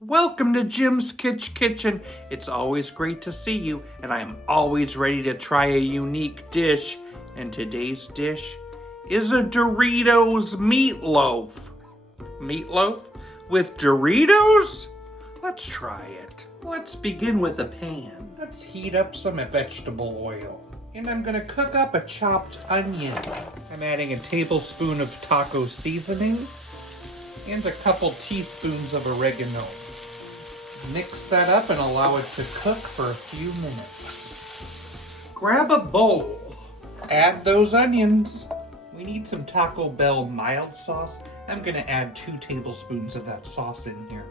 Welcome to Jim's Kitchen. It's always great to see you, and I am always ready to try a unique dish. And today's dish is a Doritos meatloaf. Meatloaf with Doritos? Let's try it. Let's begin with a pan. Let's heat up some vegetable oil. And I'm gonna cook up a chopped onion. I'm adding a tablespoon of taco seasoning and a couple teaspoons of oregano. Mix that up and allow it to cook for a few minutes. Grab a bowl. Add those onions. We need some Taco Bell mild sauce. I'm gonna add 2 tablespoons of that sauce in here.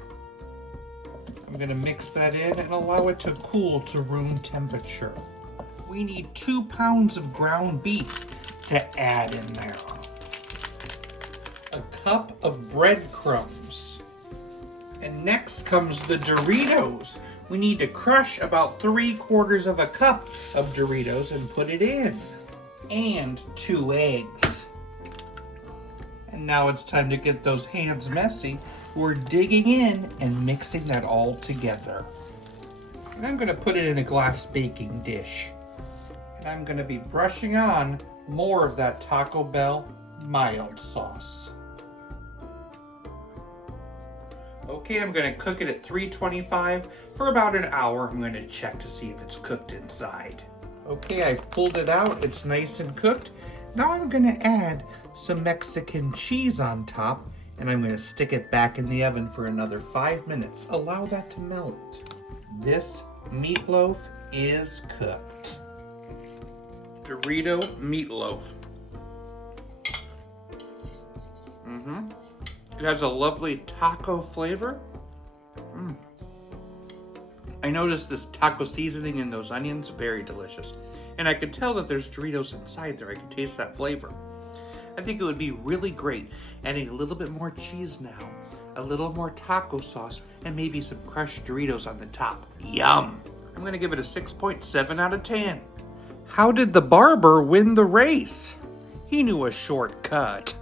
I'm gonna mix that in and allow it to cool to room temperature. We need 2 pounds of ground beef to add in there. A cup of breadcrumbs. And next comes the Doritos. We need to crush about 3/4 of a cup of Doritos and put it in. And 2 eggs. And now it's time to get those hands messy. We're digging in and mixing that all together. And I'm gonna put it in a glass baking dish. And I'm gonna be brushing on more of that Taco Bell mild sauce. Okay, I'm gonna cook it at 325 for about an hour. I'm gonna check to see if it's cooked inside. Okay, I've pulled it out. It's nice and cooked. Now I'm gonna add some Mexican cheese on top, and I'm gonna stick it back in the oven for another 5 minutes. Allow that to melt. This meatloaf is cooked. Dorito meatloaf. It has a lovely taco flavor. I noticed this taco seasoning and those onions, very delicious. And I can tell that there's Doritos inside there. I can taste that flavor. I think it would be really great adding a little bit more cheese now, a little more taco sauce, and maybe some crushed Doritos on the top. Yum! I'm gonna give it a 6.7 out of 10. How did the barber win the race? He knew a shortcut.